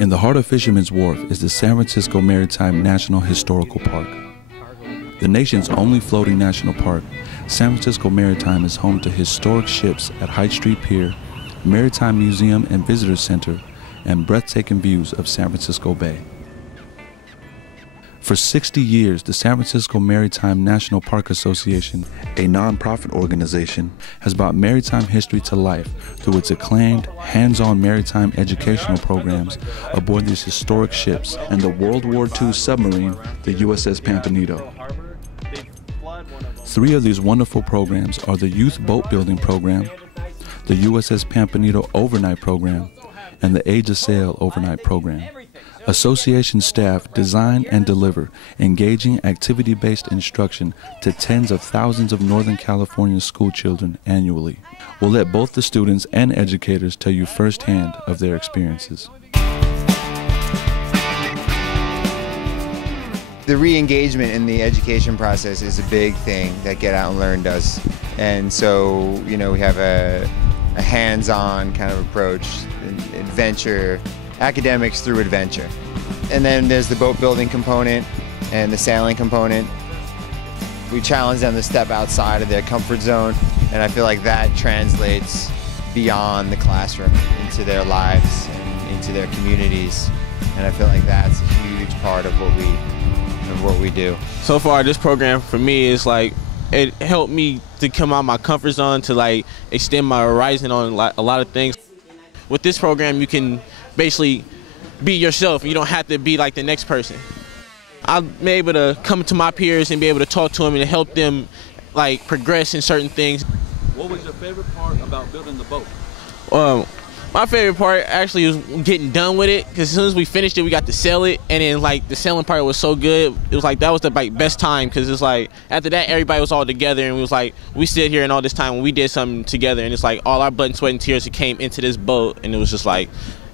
In the heart of Fisherman's Wharf is the San Francisco Maritime National Historical Park. The nation's only floating national park, San Francisco Maritime is home to historic ships at Hyde Street Pier, Maritime Museum and Visitor Center, and breathtaking views of San Francisco Bay. For 60 years, the San Francisco Maritime National Park Association, a nonprofit organization, has brought maritime history to life through its acclaimed, hands-on maritime educational programs aboard these historic ships and the World War II submarine, the USS Pampanito. 3 of these wonderful programs are the Youth Boat Building Program, the USS Pampanito Overnight Program, and the Age of Sail Overnight Program. Association staff design and deliver engaging activity-based instruction to tens of thousands of Northern California school children annually. We'll let both the students and educators tell you firsthand of their experiences. The re-engagement in the education process is a big thing that Get Out and Learn does. And so, we have a hands-on kind of approach, adventure, academics through adventure. And then there's the boat building component and the sailing component. We challenge them to step outside of their comfort zone, and I feel like that translates beyond the classroom into their lives and into their communities. And I feel like that's a huge part of what we do. So far, this program for me is it helped me to come out of my comfort zone, to extend my horizon on a lot of things. With this program, you can basically be yourself. You don't have to be like the next person. I'm able to come to my peers and be able to talk to them and help them progress in certain things. What was your favorite part about building the boat? My favorite part actually was getting done with it, because as soon as we finished it, we got to sell it, and then the selling part was so good. It was that was the best time, because it's after that everybody was all together, and we sit here and all this time when we did something together, and it's all our blood and sweat and tears that came into this boat, and it was just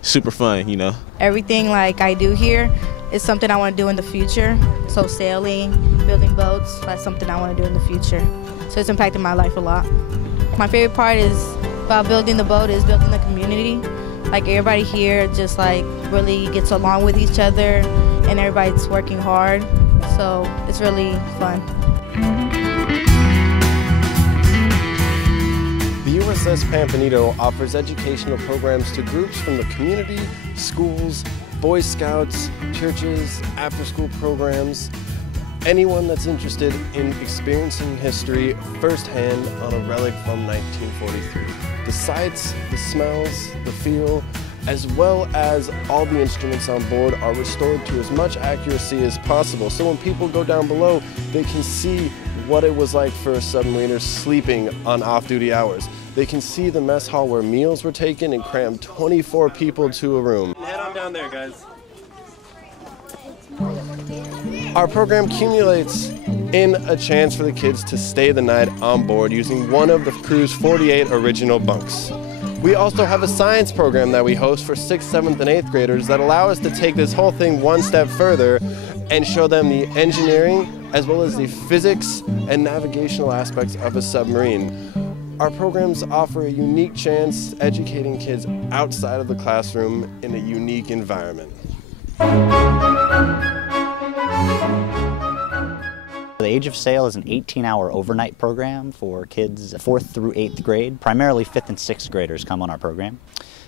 super fun, Everything I do here is something I want to do in the future. So sailing, building boats, that's something I want to do in the future. So it's impacted my life a lot. My favorite part is about building the boat is building the community. Everybody here just really gets along with each other, and everybody's working hard. So it's really fun. The USS Pampanito offers educational programs to groups from the community, schools, Boy Scouts, churches, after-school programs, anyone that's interested in experiencing history firsthand on a relic from 1943. The sights, the smells, the feel, as well as all the instruments on board are restored to as much accuracy as possible. So when people go down below, they can see what it was like for a submariner sleeping on off-duty hours. They can see the mess hall where meals were taken and crammed 24 people to a room. Head on down there, guys. Our program accumulates in a chance for the kids to stay the night on board using one of the crew's 48 original bunks. We also have a science program that we host for 6th, 7th, and 8th graders that allow us to take this whole thing one step further and show them the engineering as well as the physics and navigational aspects of a submarine. Our programs offer a unique chance educating kids outside of the classroom in a unique environment. The Age of Sail is an 18-hour overnight program for kids 4th through 8th grade. Primarily 5th and 6th graders come on our program.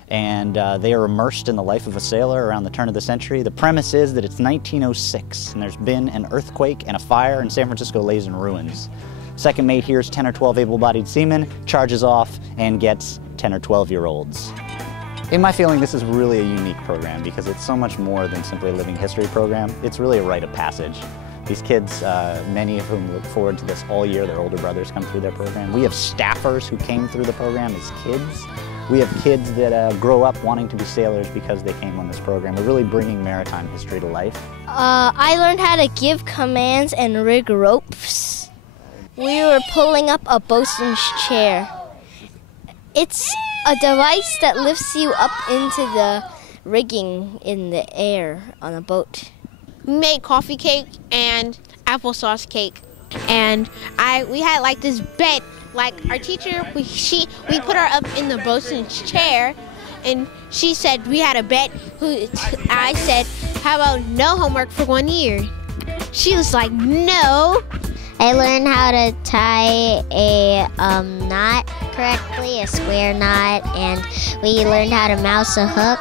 And they are immersed in the life of a sailor around the turn of the century. The premise is that it's 1906, and there's been an earthquake and a fire, and San Francisco lays in ruins. Second mate hears 10 or 12 able-bodied seamen, charges off, and gets 10 or 12-year-olds. In my feeling, this is really a unique program because it's so much more than simply a living history program. It's really a rite of passage. These kids, many of whom look forward to this all year, their older brothers come through their program. We have staffers who came through the program as kids. We have kids that grow up wanting to be sailors because they came on this program. We're really bringing maritime history to life. I learned how to give commands and rig ropes. We were pulling up a bosun's chair. It's a device that lifts you up into the rigging in the air on a boat. We made coffee cake and applesauce cake, and we had this bet. Our teacher, we put her up in the bosun's chair, and she said we had a bet. I said, how about no homework for 1 year? She was like, no. I learned how to tie a knot correctly, a square knot, and we learned how to mouse a hook,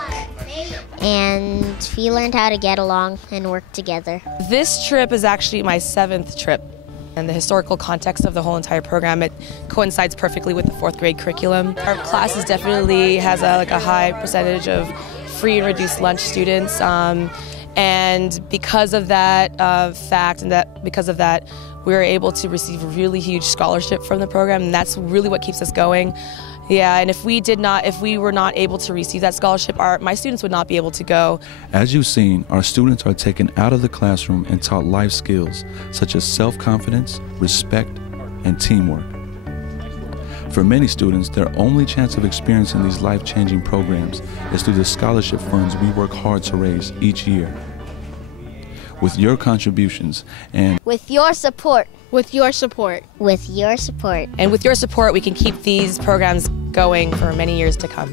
and we learned how to get along and work together. This trip is actually my 7th trip. And the historical context of the whole entire program, it coincides perfectly with the 4th grade curriculum. Our class is definitely has a high percentage of free and reduced lunch students. And because of that fact, and because of that, we were able to receive a really huge scholarship from the program, and that's really what keeps us going. Yeah, and if we were not able to receive that scholarship, my students would not be able to go. As you've seen, our students are taken out of the classroom and taught life skills such as self-confidence, respect, and teamwork. For many students, their only chance of experiencing these life-changing programs is through the scholarship funds we work hard to raise each year. With your contributions and with your support. With your support. With your support. And with your support, we can keep these programs going for many years to come.